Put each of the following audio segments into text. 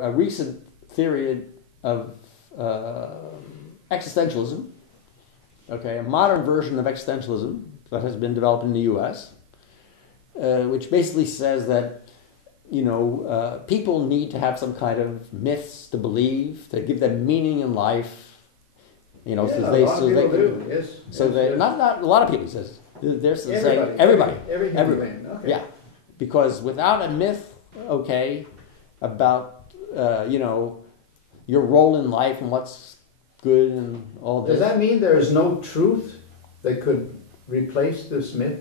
A recent theory of existentialism, okay, a modern version of existentialism that has been developed in the U.S., which basically says that, you know, people need to have some kind of myths to believe, to give them meaning in life. You know, yeah, not a lot of people. Says there's saying everybody. Okay. Yeah, because without a myth, okay, about you know, your role in life and what's good and all this. Does that mean there is no truth that could replace this myth?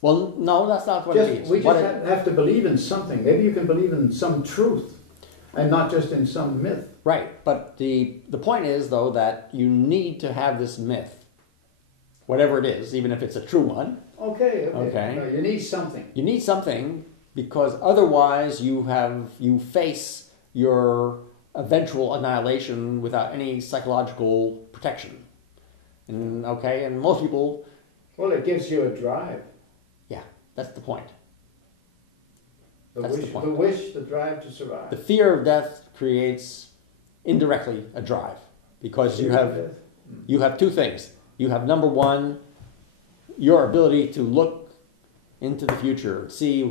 Well, no, that's not what it means. We just have to believe in something. Maybe you can believe in some truth and not just in some myth. Right, but the point is, though, that you need to have this myth, whatever it is, even if it's a true one. Okay. Okay. You need something. You need something because otherwise you face your eventual annihilation without any psychological protection. And most people... Well, it gives you a drive. Yeah, that's the point. The wish, the drive to survive. The fear of death creates indirectly a drive because you have two things. You have, number one, your ability to look into the future, see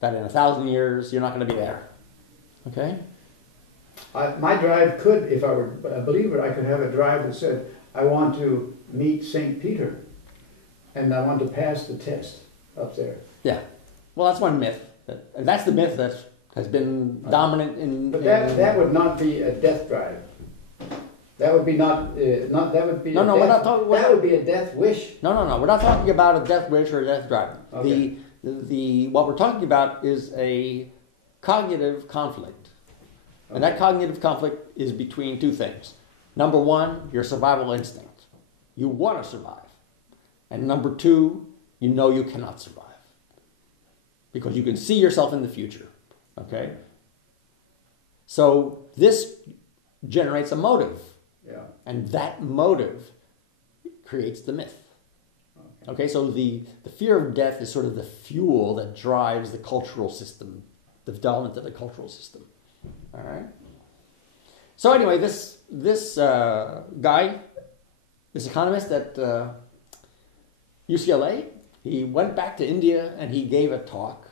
that in 1,000 years you're not going to be there. Okay? My drive could, if I were a believer, I could have a drive that said, I want to meet St. Peter and I want to pass the test up there. Yeah. Well, that's one myth. That's the myth that has been dominant in... But that would not be a death drive. That would be that would be that would be a death wish. No. We're not talking about a death wish or a death drive. Okay. What we're talking about is a cognitive conflict. Okay. And that cognitive conflict is between two things. Number one, your survival instinct. You want to survive. And number two, you know you cannot survive. Because you can see yourself in the future. Okay? So this generates a motive. Yeah. And that motive creates the myth. Okay, so the fear of death is sort of the fuel that drives the cultural system, the development of the cultural system. All right? So anyway, this guy, this economist at UCLA, he went back to India and he gave a talk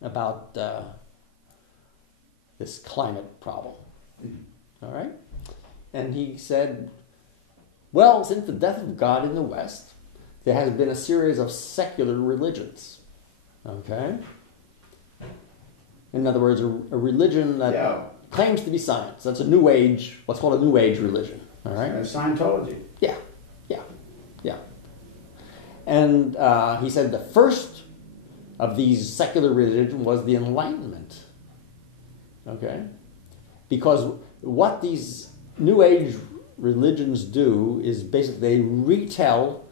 about this climate problem. All right? And he said, well, since the death of God in the West, there has been a series of secular religions. Okay? In other words, a religion that claims to be science. That's a new age, what's called a new age religion. All right? Scientology. Yeah. And he said the first of these secular religions was the Enlightenment. Okay? Because what these New Age religions do is basically they retell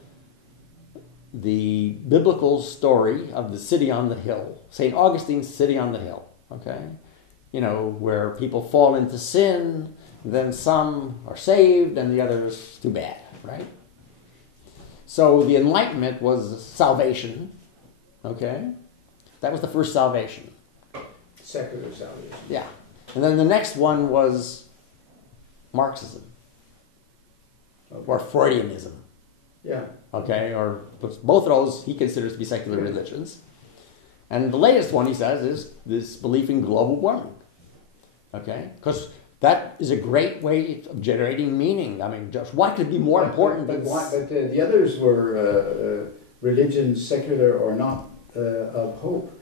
the biblical story of the city on the hill, St. Augustine's city on the hill, okay? You know, where people fall into sin, then some are saved and the others too bad, right? So the Enlightenment was salvation, okay? That was the first salvation. Secular salvation. Yeah. And then the next one was Marxism. Okay. Or Freudianism. Yeah. Okay, or both of those he considers to be secular religions. And the latest one, he says, is this belief in global warming. Okay? Because that is a great way of generating meaning. I mean, just what could be more important than... But the others were religions, secular or not, of hope.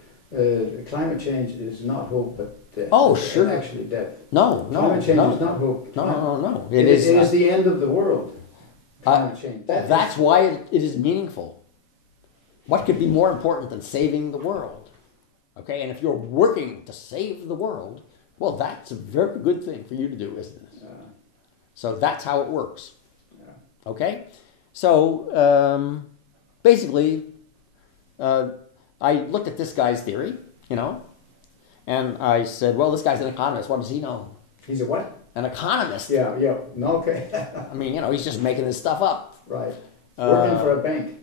Climate change is not hope, but death. Oh, sure. Actually death. No. Climate change is not hope. No. It is the end of the world. Climate change. That's why it is meaningful. What could be more important than saving the world? Okay, and if you're working to save the world, well, that's a very good thing for you to do, isn't it? Yeah. So that's how it works. Yeah. Okay? So, basically, I looked at this guy's theory, you know, and I said, well, this guy's an economist. What does he know? He's a what? An economist. Yeah. No, okay. I mean, you know, he's just making this stuff up. Right. Working for a bank.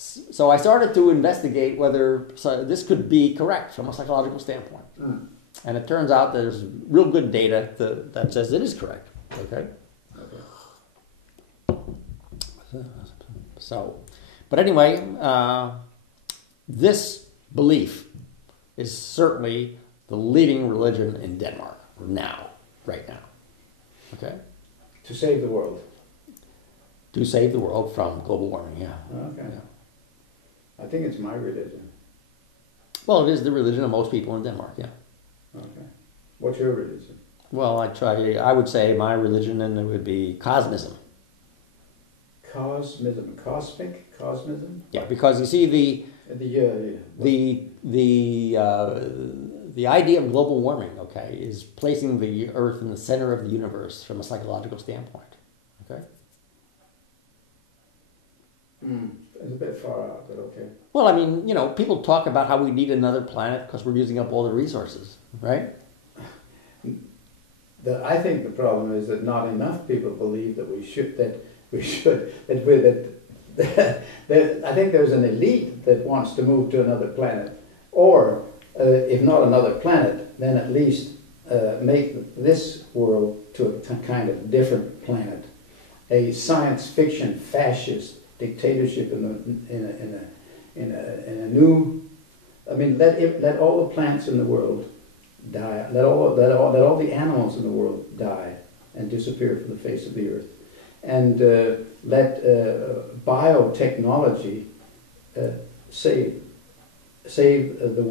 So I started to investigate whether this could be correct from a psychological standpoint. And it turns out there's real good data that says it is correct. Okay? So, but anyway, this belief is certainly the leading religion in Denmark now, right now. Okay? To save the world. To save the world from global warming, yeah. Okay. Yeah. I think it's my religion. Well, it is the religion of most people in Denmark, yeah. Okay. What's your religion? Well, I would say my religion, and it would be Cosmism. Cosmism, cosmism. Yeah, because you see the idea of global warming, okay, is placing the Earth in the center of the universe from a psychological standpoint. Okay. It's a bit far out, but okay. Well, I mean, people talk about how we need another planet because we're using up all the resources, right? I think the problem is that not enough people believe that we should. I think there's an elite that wants to move to another planet, or if not another planet, then at least make this world to a kind of different planet, a science fiction fascist dictatorship in a new. I mean, let all the plants in the world die. Let all the animals in the world die and disappear from the face of the earth, and let biotechnology save the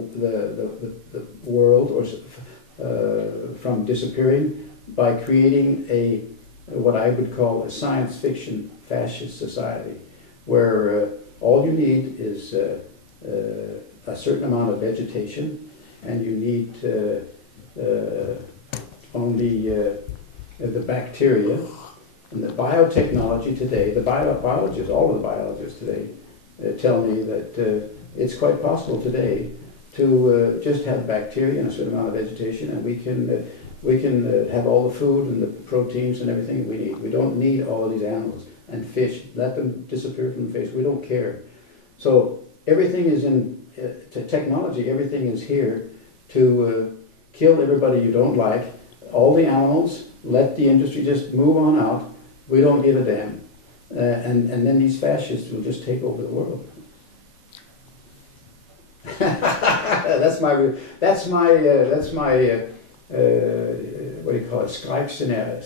world or from disappearing by creating what I would call a science fiction fascist society, where all you need is a certain amount of vegetation, and you need only the bacteria. And the biotechnology today, the biologists, all of the biologists today, tell me that it's quite possible today to just have bacteria and a certain amount of vegetation, and we can have all the food and the proteins and everything we need. We don't need all of these animals and fish. Let them disappear from the face. We don't care. So everything is in technology. Everything is here to kill everybody you don't like. All the animals. Let the industry just move on out. We don't give a damn. And then these fascists will just take over the world. That's my what do you call it? Strike scenario.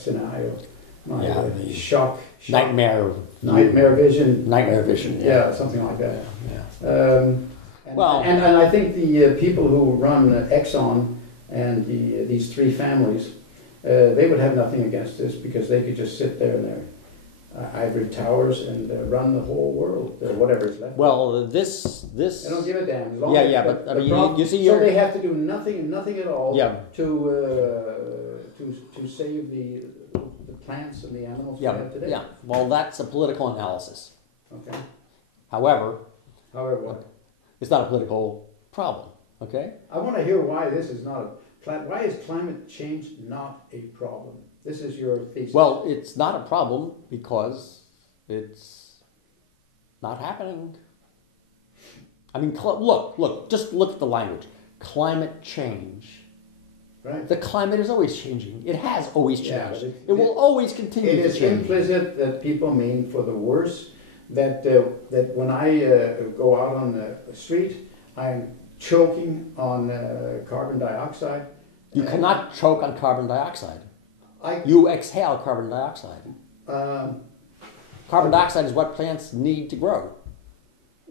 My shock. Nightmare vision. Nightmare vision. Yeah, something like that. Yeah. And I think the people who run Exxon and these three families, they would have nothing against this because they could just sit there in their ivory towers and run the whole world, whatever is left. Well, this. I don't give a damn. But I mean, you see, so they have to do nothing at all. Yeah. To save the plants and the animals we Yeah. have today. Yeah. Well, that's a political analysis. Okay. However, what? It's not a political problem. Okay. I want to hear why this is not a. Why is climate change not a problem? This is your thesis. Well, it's not a problem because it's not happening. I mean, just look at the language. Climate change. Right. The climate is always changing. It has always changed. Yeah, it will always continue to change. It is implicit that people mean for the worse, that when I go out on the street, I'm choking on carbon dioxide. You cannot choke on carbon dioxide. You exhale carbon dioxide. Carbon dioxide is what plants need to grow.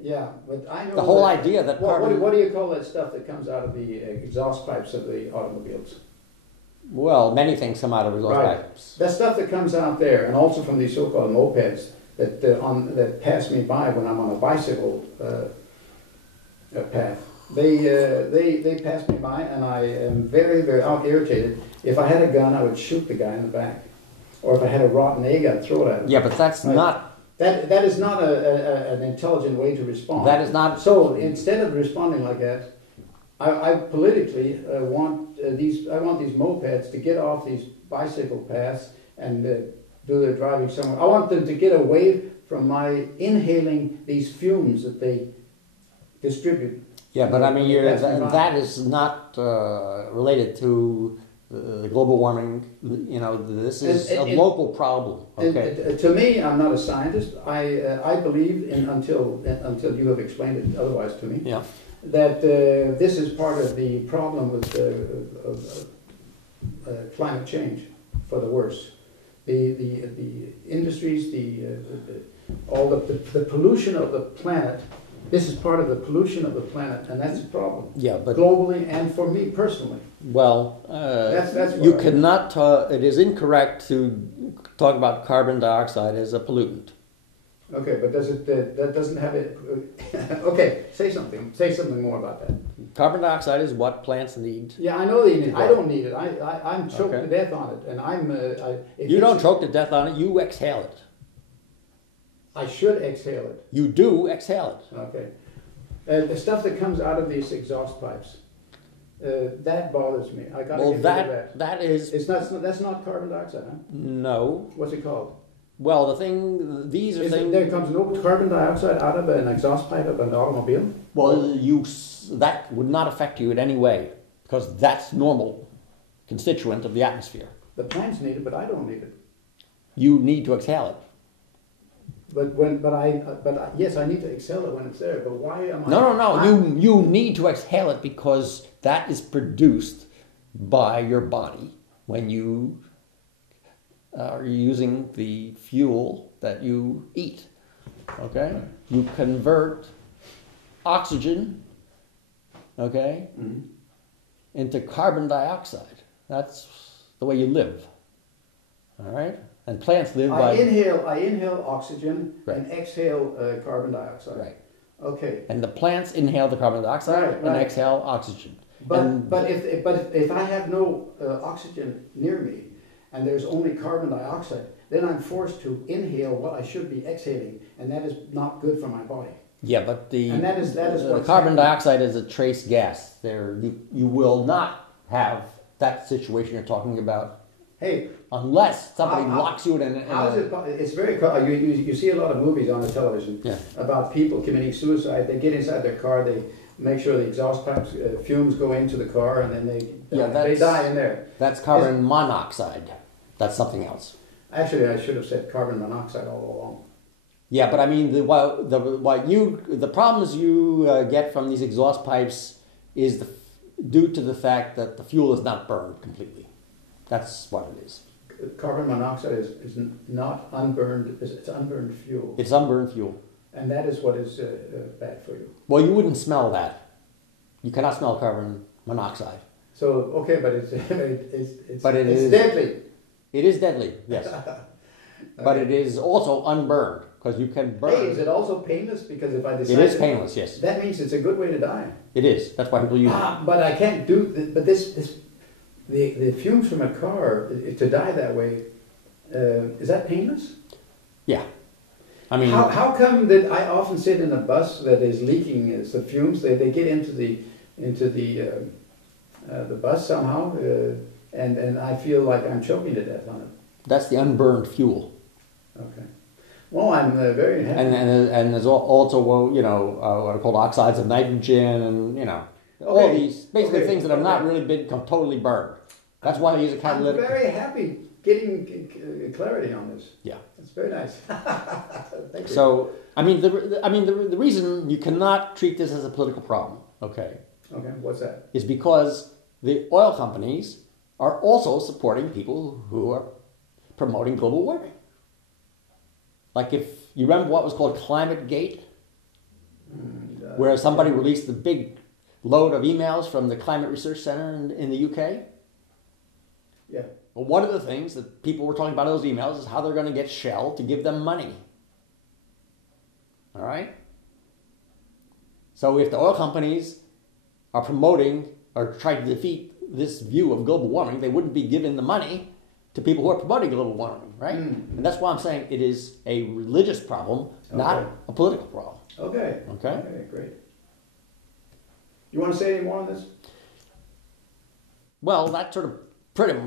Yeah, but I know the whole idea that carbon... What do you call that stuff that comes out of the exhaust pipes of the automobiles? Well, many things come out of exhaust pipes. That stuff that comes out there, and also from these so-called mopeds that pass me by when I'm on a bicycle path. They pass me by, and I am very, very irritated. If I had a gun, I would shoot the guy in the back. Or if I had a rotten egg, I'd throw it at him. Yeah, but that's not... That is not an intelligent way to respond. That is not... So instead of responding like that, I politically want these mopeds to get off these bicycle paths and do their driving somewhere. I want them to get away from my inhaling these fumes that they distribute. Yeah, but I mean, that is not related to global warming. You know, this is a local problem. Okay. To me, I'm not a scientist. I believe in until you have explained it otherwise to me. Yeah. That this is part of the problem with climate change, for the worse. The industries, all the pollution of the planet. This is part of the pollution of the planet, and that's a problem. Yeah, but globally and for me personally. Well, that's you cannot. It is incorrect to talk about carbon dioxide as a pollutant. Okay, but does it? That doesn't have it. Okay, say something. Say something more about that. Carbon dioxide is what plants need. Yeah, I know they need it. I don't need it. I'm choked to death on it, and I'm. You don't choke to death on it. You exhale it. I should exhale it. You do exhale it. Okay. The stuff that comes out of these exhaust pipes, that bothers me. I got to get rid of that. That is. It's not. That's not carbon dioxide, huh? No. What's it called? Well, these are things. There comes no carbon dioxide out of an exhaust pipe of an automobile? Well, that would not affect you in any way, because that's normal constituent of the atmosphere. The plants need it, but I don't need it. You need to exhale it. Yes, I need to exhale it when it's there. But why am I? No. You need to exhale it because that is produced by your body when you are using the fuel that you eat. Okay, you convert oxygen, into carbon dioxide. That's the way you live. All right. And plants live by... I inhale oxygen and exhale carbon dioxide. Right. Okay. And the plants inhale the carbon dioxide and exhale oxygen. But if I have no oxygen near me and there's only carbon dioxide, then I'm forced to inhale what I should be exhaling, and that is not good for my body. Yeah, but the happening. carbon dioxide is a trace gas. You will not have that situation you're talking about. Hey, unless somebody locks you in it's very you see a lot of movies on the television about people committing suicide. They get inside their car, they make sure the exhaust pipes fumes go into the car, and then they die in there. That's carbon monoxide. That's something else. Actually, I should have said carbon monoxide all along. Yeah, but I mean the problems you get from these exhaust pipes is due to the fact that the fuel is not burned completely. That's what it is. Carbon monoxide is not unburned. It's unburned fuel. It's unburned fuel. And that is what is bad for you. Well, you wouldn't smell that. You cannot smell carbon monoxide. So okay, but it's deadly. It is deadly, yes. Okay. But it is also unburned because you can burn. Hey, is it also painless? Because if I decide it is painless, yes. That means it's a good way to die. It is. That's why people use it. But I can't do. But the fumes from a car to die that way, is that painless? Yeah, I mean, how come that I often sit in a bus that is leaking the fumes? They get into the bus somehow, and I feel like I'm choking to death on it. That's the unburned fuel. Okay. Well, I'm very happy. And there's also what are called oxides of nitrogen, and all these basically things that have not really been totally burned. That's why they use a catalytic. I'm very happy getting clarity on this. Yeah, it's very nice. Thank you. So the reason you cannot treat this as a political problem, okay, what's that? Is because the oil companies are also supporting people who are promoting global warming. Like if you remember what was called ClimateGate, where somebody released the big load of emails from the Climate Research Center in the UK. Yeah. Well, one of the things that people were talking about in those emails is how they're going to get Shell to give them money. All right? So if the oil companies are promoting or trying to defeat this view of global warming, they wouldn't be giving the money to people who are promoting global warming, right? And that's why I'm saying it is a religious problem, not a political problem. Okay, great. You want to say any more on this? Well, that sort of pretty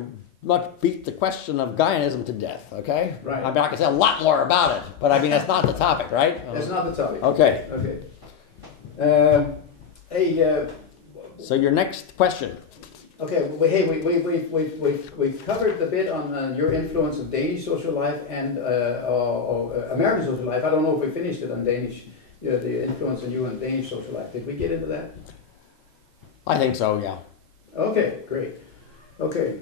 much beat the question of Gaianism to death, okay? Right. I mean, I can say a lot more about it, but I mean, that's not the topic, right? That's not the topic. Okay. Okay. So your next question. Okay. We've covered the bit on your influence of Danish social life and American social life. I don't know if we finished it on Danish. The influence on you on Danish social life. Did we get into that? I think so. Yeah. Okay. Great. Okay.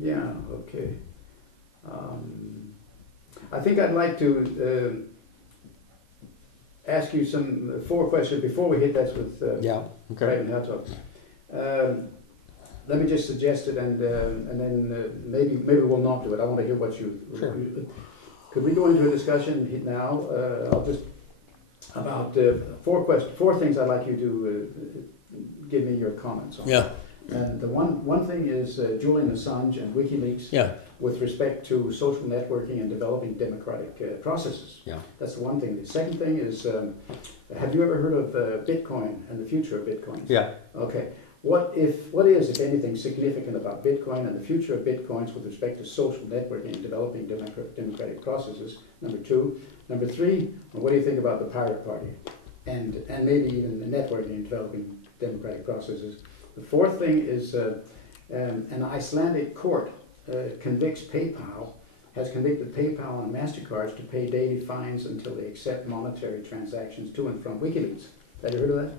Yeah, okay. I think I'd like to ask you some 4 questions before we hit that with okay. Hertog. Let me just suggest it, and then maybe we'll not do it. I want to hear what you. Sure. Could we go into a discussion now? I'll just about 4 things I'd like you to give me your comments on. Yeah. And the one thing is Julian Assange and WikiLeaks with respect to social networking and developing democratic processes. Yeah. That's the one thing. The second thing is, have you ever heard of Bitcoin and the future of Bitcoin? Yeah. Okay. What is, if anything, significant about Bitcoin and the future of Bitcoins with respect to social networking and developing democratic processes? Number 2. Number 3, what do you think about the Pirate Party and maybe even the networking and developing democratic processes? The 4th thing is an Icelandic court has convicted PayPal on MasterCards to pay daily fines until they accept monetary transactions to and from WikiLeaks. Have you heard of that?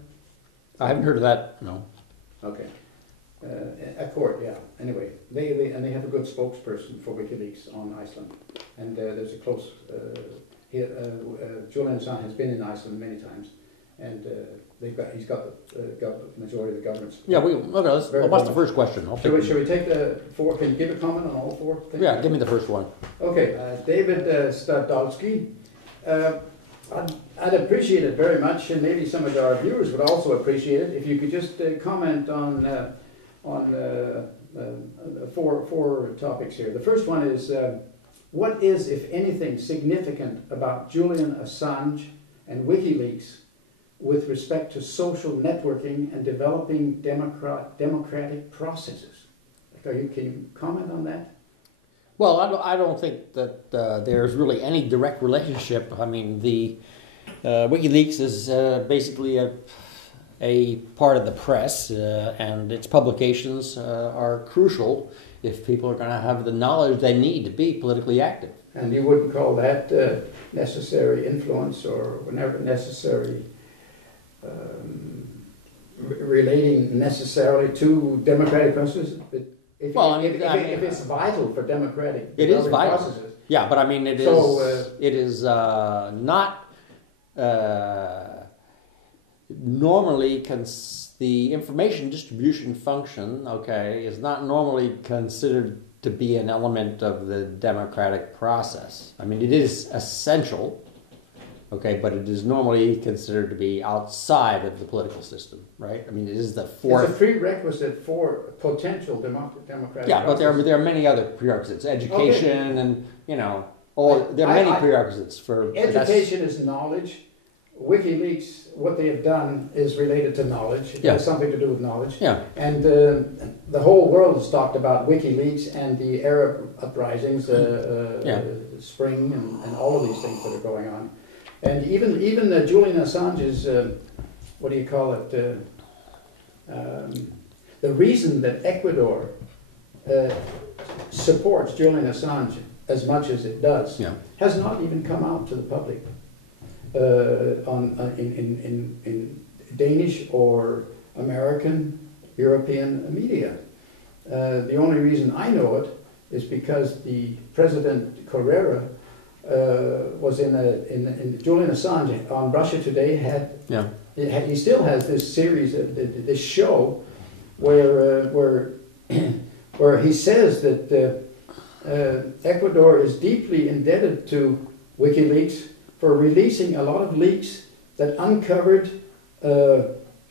I haven't heard of that, no. Okay. A court, yeah. Anyway, they have a good spokesperson for WikiLeaks on Iceland. And there's a close... Julian Assange has been in Iceland many times. And he's got the majority of the government. Yeah, what's the first question? Shall we take the 4? Can you give a comment on all 4 things? Yeah, give me the first one. Okay, David Stodolsky. I'd appreciate it very much, and maybe some of our viewers would also appreciate it, if you could just comment on 4 topics here. The first one is, what is, if anything, significant about Julian Assange and WikiLeaks with respect to social networking and developing democratic processes? Can you comment on that? Well, I don't think that there's really any direct relationship. I mean, the WikiLeaks is basically a part of the press, and its publications are crucial if people are going to have the knowledge they need to be politically active. And you wouldn't call that necessary influence or whenever necessary relating necessarily to democratic processes? If it's vital for democratic processes. Yeah, but I mean, it is not normally the information distribution function. Okay, is not normally considered to be an element of the democratic process. I mean, it is essential. Okay, but it is normally considered to be outside of the political system, right? I mean, it is the 4th... It's a prerequisite for potential democratic Yeah, but there are many other prerequisites. Education and, there are many prerequisites for... Education is knowledge. WikiLeaks, what they have done is related to knowledge. It has something to do with knowledge. Yeah. And the whole world has talked about WikiLeaks and the Arab uprisings, spring, and all of these things that are going on. And even Julian Assange's, the reason that Ecuador supports Julian Assange as much as it does has not even come out to the public in Danish or American, European media. The only reason I know it is because the President Carrera was in Julian Assange on Russia Today he still has this series this show where he says that Ecuador is deeply indebted to WikiLeaks for releasing a lot of leaks that uncovered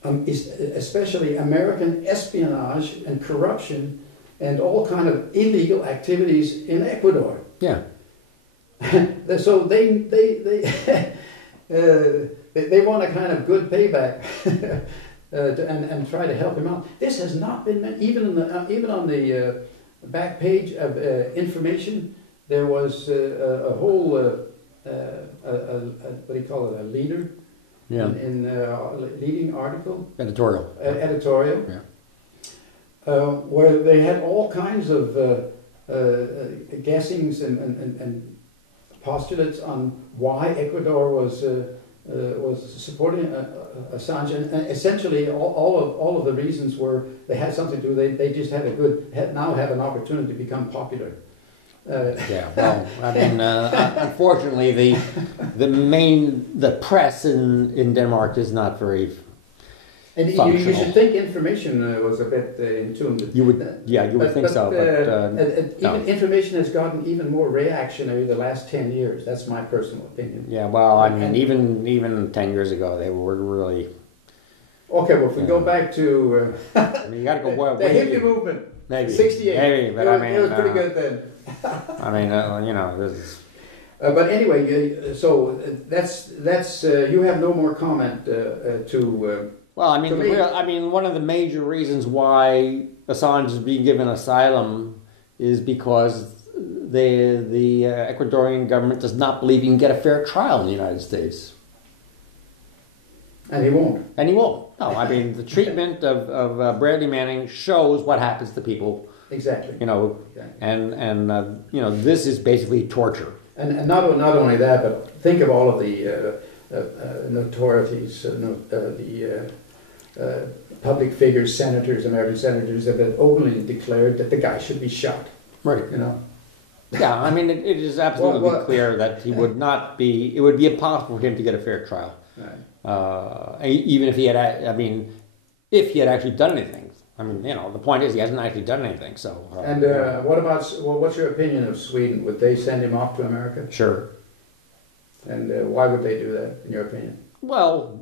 especially American espionage and corruption and all kind of illegal activities in Ecuador. Yeah. So they want a kind of good payback and try to help him out. This has not been even on the back page of Information. There was a whole what do you call it, a leader in leading article, editorial, where they had all kinds of guessings and postulates on why Ecuador was supporting Assange, and essentially all of the reasons were they had something to do. They just now have an opportunity to become popular. Well, I mean, unfortunately, the press in Denmark is not very. And you should think Information was a bit in tune. You would think so. But no. Information has gotten even more reactionary the last 10 years. That's my personal opinion. Yeah, well, I mean, even 10 years ago, they were really. Okay, well, if we go back to I mean, you got to go the hippie movement, maybe 68. Maybe, but it was pretty good then. I mean, this is. But anyway, so that's you have no more comment to. Well, I mean, one of the major reasons why Assange is being given asylum is because the Ecuadorian government does not believe he can get a fair trial in the United States. And he won't. No, I mean, the treatment of Bradley Manning shows what happens to people. Exactly. And this is basically torture. And not only that, but think of all of the notorieties, public figures, senators, American senators that have openly declared that the guy should be shot. Right. Yeah, I mean, it is absolutely clear that he would not be. It would be impossible for him to get a fair trial. Right. Even if he had, if he had actually done anything. I mean, the point is he hasn't actually done anything. So. What's your opinion of Sweden? Would they send him off to America? Sure. And why would they do that, in your opinion? Well,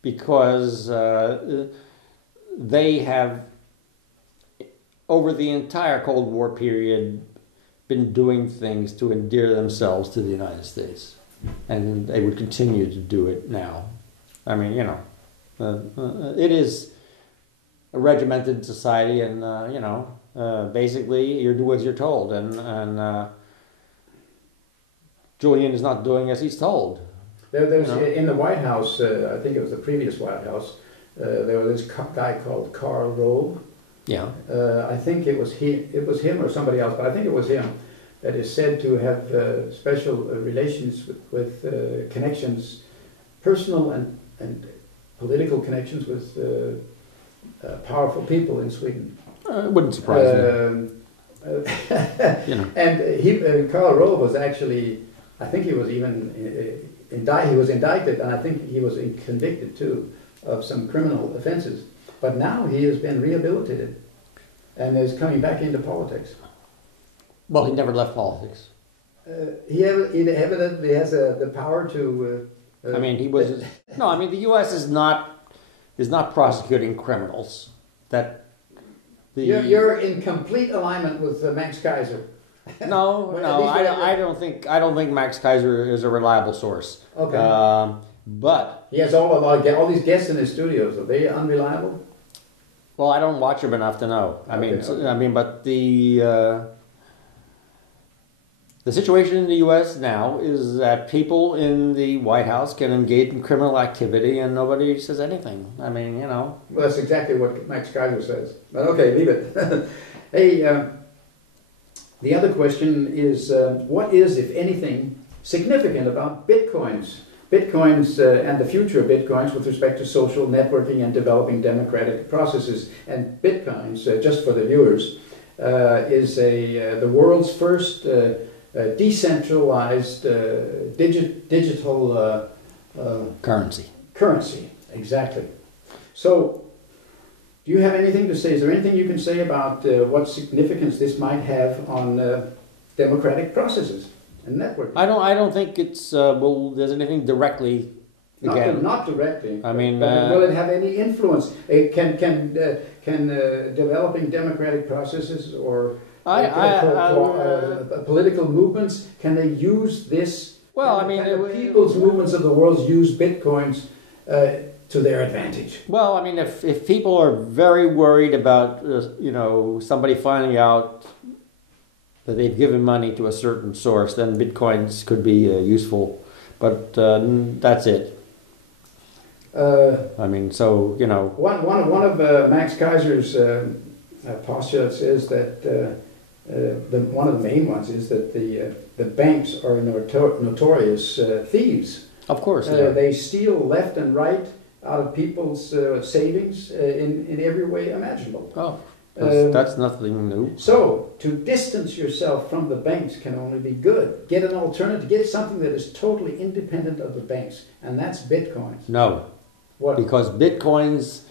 because they have, over the entire Cold War period, been doing things to endear themselves to the United States, and they would continue to do it now. I mean, it is a regimented society, and basically you do as you're told, and Julian is not doing as he's told. There's in the White House, I think it was the previous White House, there was this guy called Karl Rove. Yeah. I think it was him or somebody else, but I think it was him that is said to have special relations with connections, personal and political connections with powerful people in Sweden. It wouldn't surprise me. And Karl Rove was actually, I think he was even he was indicted, and I think he was convicted too of some criminal offenses. But now he has been rehabilitated and is coming back into politics. Well, he never left politics. He evidently has the power to. He was. The U.S. is not prosecuting criminals. You're in complete alignment with Max Kaiser. No, I don't think Max Kaiser is a reliable source. Okay. But he has all these guests in his studios. Are they unreliable? Well, I don't watch him enough to know. But the situation in the U.S. now is that people in the White House can engage in criminal activity and nobody says anything. Well, that's exactly what Max Kaiser says. But okay, leave it. Hey, the other question is, what is, if anything, significant about Bitcoins? Bitcoins and the future of Bitcoins with respect to social networking and developing democratic processes. And Bitcoins, just for the viewers, is the world's first decentralized digital currency. Currency, exactly. So, do you have anything to say? Is there anything you can say about what significance this might have on democratic processes and networking? I don't think it's there's anything directly. Not directly. Will it have any influence? Can developing democratic processes or political movements, can they use this? Well, people's movements of the world use Bitcoins to their advantage. Well, I mean, if people are very worried about, somebody finding out that they've given money to a certain source, then bitcoins could be useful. But that's it. I mean, so, One of Max Kaiser's postulates is that one of the main ones is that the banks are notorious thieves. Of course. They steal left and right out of people's savings in every way imaginable. Oh, that's nothing new. So, to distance yourself from the banks can only be good. Get an alternative. Get something that is totally independent of the banks, and that's bitcoins. No. What? Because bitcoins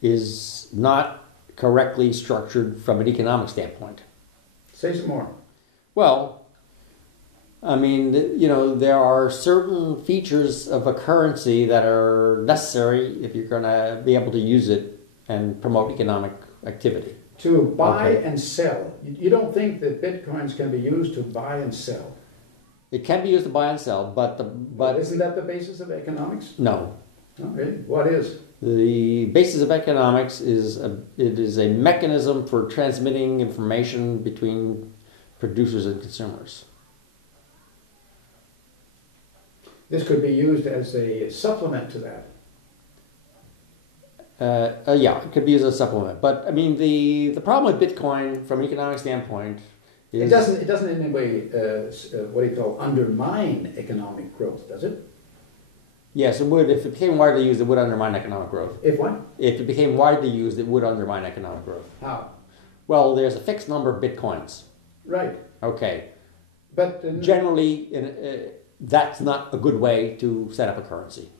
is not correctly structured from an economic standpoint. Say some more. Well, I mean, there are certain features of a currency that are necessary if you're going to be able to use it and promote economic activity. To buy and sell. You don't think that bitcoins can be used to buy and sell? It can be used to buy and sell, but isn't that the basis of economics? No. Oh, really? What is? The basis of economics is a mechanism for transmitting information between producers and consumers. This could be used as a supplement to that. Yeah, it could be used as a supplement. But I mean, the problem with Bitcoin from an economic standpoint is it doesn't in any way undermine economic growth, does it? Yes, it would. If it became widely used, it would undermine economic growth. If what? If it became widely used, it would undermine economic growth. How? Well, there's a fixed number of bitcoins. Right. Okay. But generally, that's not a good way to set up a currency.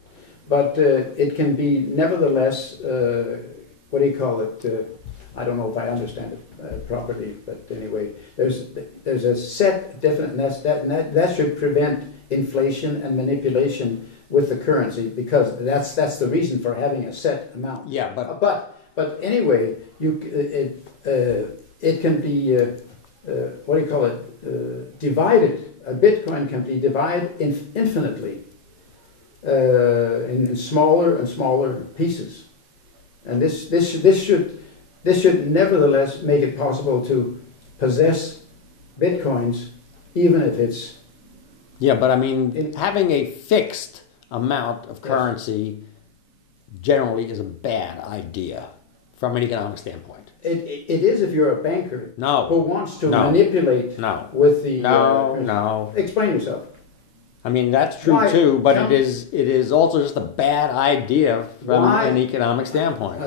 But it can be nevertheless, I don't know if I understand it properly, but anyway, there's a set definite, that should prevent inflation and manipulation with the currency, because that's the reason for having a set amount. Yeah, but anyway, it can be divided. A Bitcoin can be divided infinitely in smaller and smaller pieces, and this should nevertheless make it possible to possess Bitcoins, even if it's. Yeah, but I mean, having a fixed amount of currency generally is a bad idea from an economic standpoint. It is if you're a banker who wants to manipulate with the... No. Explain yourself. I mean, that's true too, but it is also just a bad idea from an economic standpoint.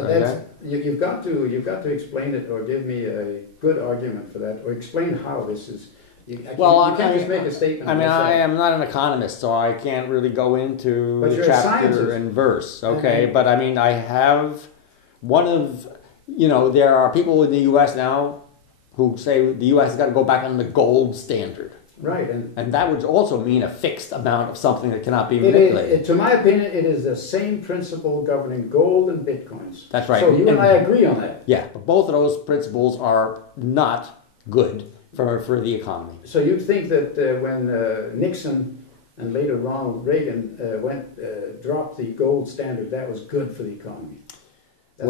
You've got to explain it, or give me a good argument for that, or explain how this is... You can't just make a statement. I mean, I am not an economist, so I can't really go into chapter and verse. Okay, but I mean, I have there are people in the U.S. now who say the U.S. has got to go back on the gold standard. Right, and that would also mean a fixed amount of something that cannot be manipulated. To my opinion, it is the same principle governing gold and bitcoins. That's right. So you and I agree on that. Yeah, but both of those principles are not good for the economy. So you think that when Nixon and later Ronald Reagan dropped the gold standard, that was good for the economy? That's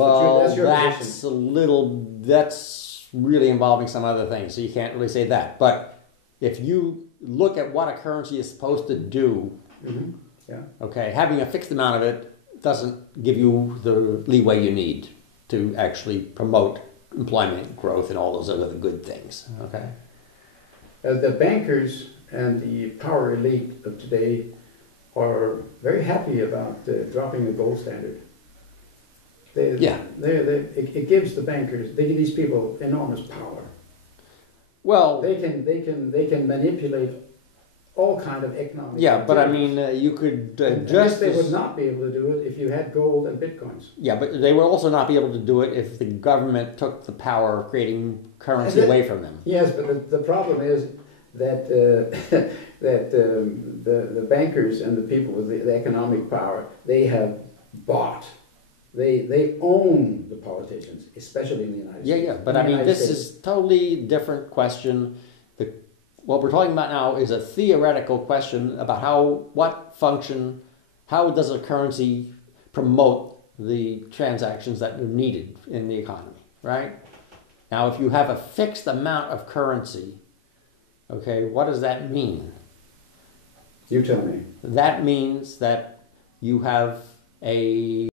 really involving some other things, so you can't really say that. But if you look at what a currency is supposed to do, okay, having a fixed amount of it doesn't give you the leeway you need to actually promote employment growth and all those other good things. Okay. The bankers and the power elite of today are very happy about dropping the gold standard. It gives the bankers, they give these people enormous power. Well, they can manipulate all kind of economic. Yeah, but I mean, you could they would not be able to do it if you had gold and bitcoins. Yeah, but they would also not be able to do it if the government took the power of creating currency away from them. Yes, but the problem is that the bankers and the people with the economic power, they have bought. They own the politicians, especially in the United States. Yeah, but I mean, this is totally different question. What we're talking about now is a theoretical question about how does a currency promote the transactions that are needed in the economy, right? Now, if you have a fixed amount of currency, okay, what does that mean? You tell me. That means that you have a